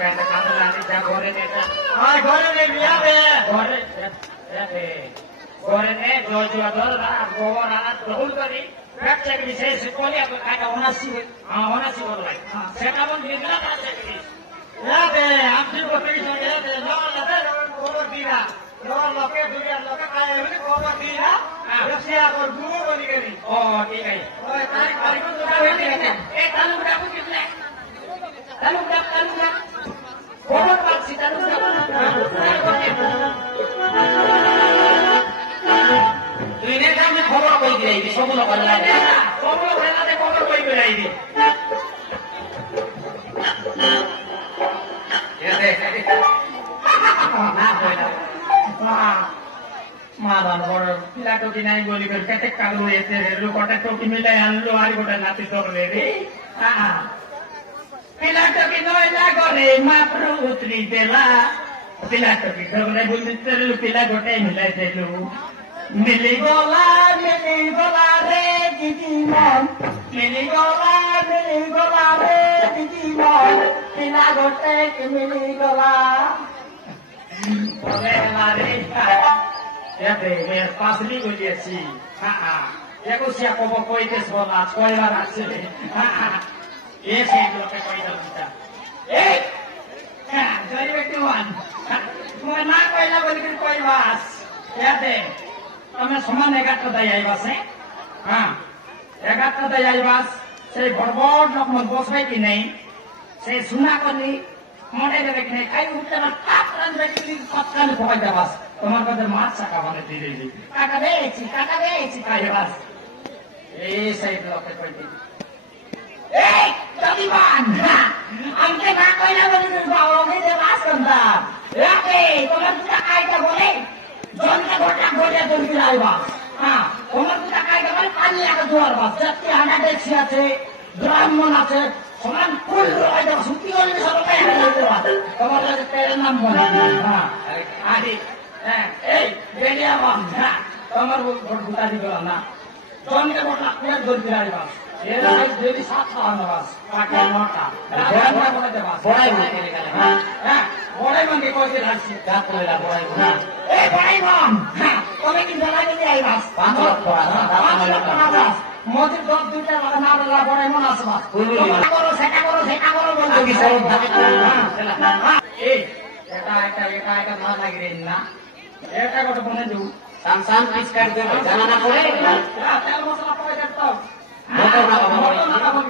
কাছে কাছে রাতে যা ঘরে নেতা ঘরে নে বিয়া বে ঘরে ঘরে নে জয় জয় ধর গোবর আনা দৌল করি ব্যাগ চাকরি শেষ করে আপনার কাটা 79 বল ভাই সেটা বল দিলা না চাকরি বে আপনি বলতে কি শুনে বে খবর দিরা লোকে দুনিয়ার লোকে কায় হইলে খবর দিরা ব্যবসা কর গুরু বলি করি ও ঠিক আছে ওই তারিখ তারিখ তো হইতে গেছে এ তালুক ডাকু কিতলে তালুক ডাক খবর পাচ্ছি তালুক তুই নে সামনে খবর কই দিই সবগুলো করলা সবগুলো খেলাতে খবর কই করে আইবি মাদান বড় পিলা টুকি নাই বলি করে কেটে কালো হয়েছে রে কটা টুকি মিলাই আনলো আর গোটা নাতি চলে রে পিলা টুকি নয় না করে মাত্র উতরি দেলা পিলা টুকি ঢগলে বলতে পিলা গোটে মিলাই দেলু মিলি গলা রে দিদি মন মিলি গলা রে দিদি মন পিলা গোটে মিলি গলা রে Ete, es pasli goliasi. Eko siya ko po ite sola, koila rase. Ese es lo que koila kita. Jadi betuan. Mana koila bolikin koilas. Ete, kami saman egat kata yaibas egat kata yaibas. Saya borbor nok membos baik ini. Saya sunnah koni. মনে দেখে খাই উঠতে না পাপ রাঁধবে পাতকালে ভয় দেবাস তোমার কাছে মাছ চাকা মানে দিয়ে দিবি কাকা দিয়েছি খাই বাস এই সাইড লোকে কই দিবি এই তবিবান আমাকে না কইলা বলি বাবাকে দে বাস করতা রাতে তোমার দুটা কাইটা বলে জনকে গোটা গোটা দড়ি লাইবা তোমার দুটা কাইটা বলে পানি লাগা জোয়ার বাস যাতে আনা দেখছি আছে ব্রাহ্মণ আছে সমান ফুল রয়েছে সুতি করলে সবাই তোমার কাছে তেল নাম বলে আরে এই বেলিয়া বাম তোমার ভোটা দিব না জনকে ভোট লাগলে দল দিলাই বাস এর যদি 7 খাওয়ানো বাস পাটা নটা বলে দেবা বড়াই মানে গেলে গেলে বড়াই মানে কইতে লাগছি গাত কইলা বড়াই না এই বড়াই বাম তুমি কি বড়াই দিতে আই বাস 5 লাখ টাকা না মজুর দর দুইটা লাগা না লাগা পড়ে মন আসবা করো সেটা করো বলতে কি সব এই এটা না লাগি রে না এটা কত বনে দেউ সামসাম পিস কাট দেব জানা না পড়ে তেল মশলা পড়ে দেখতো মোটর না বাবা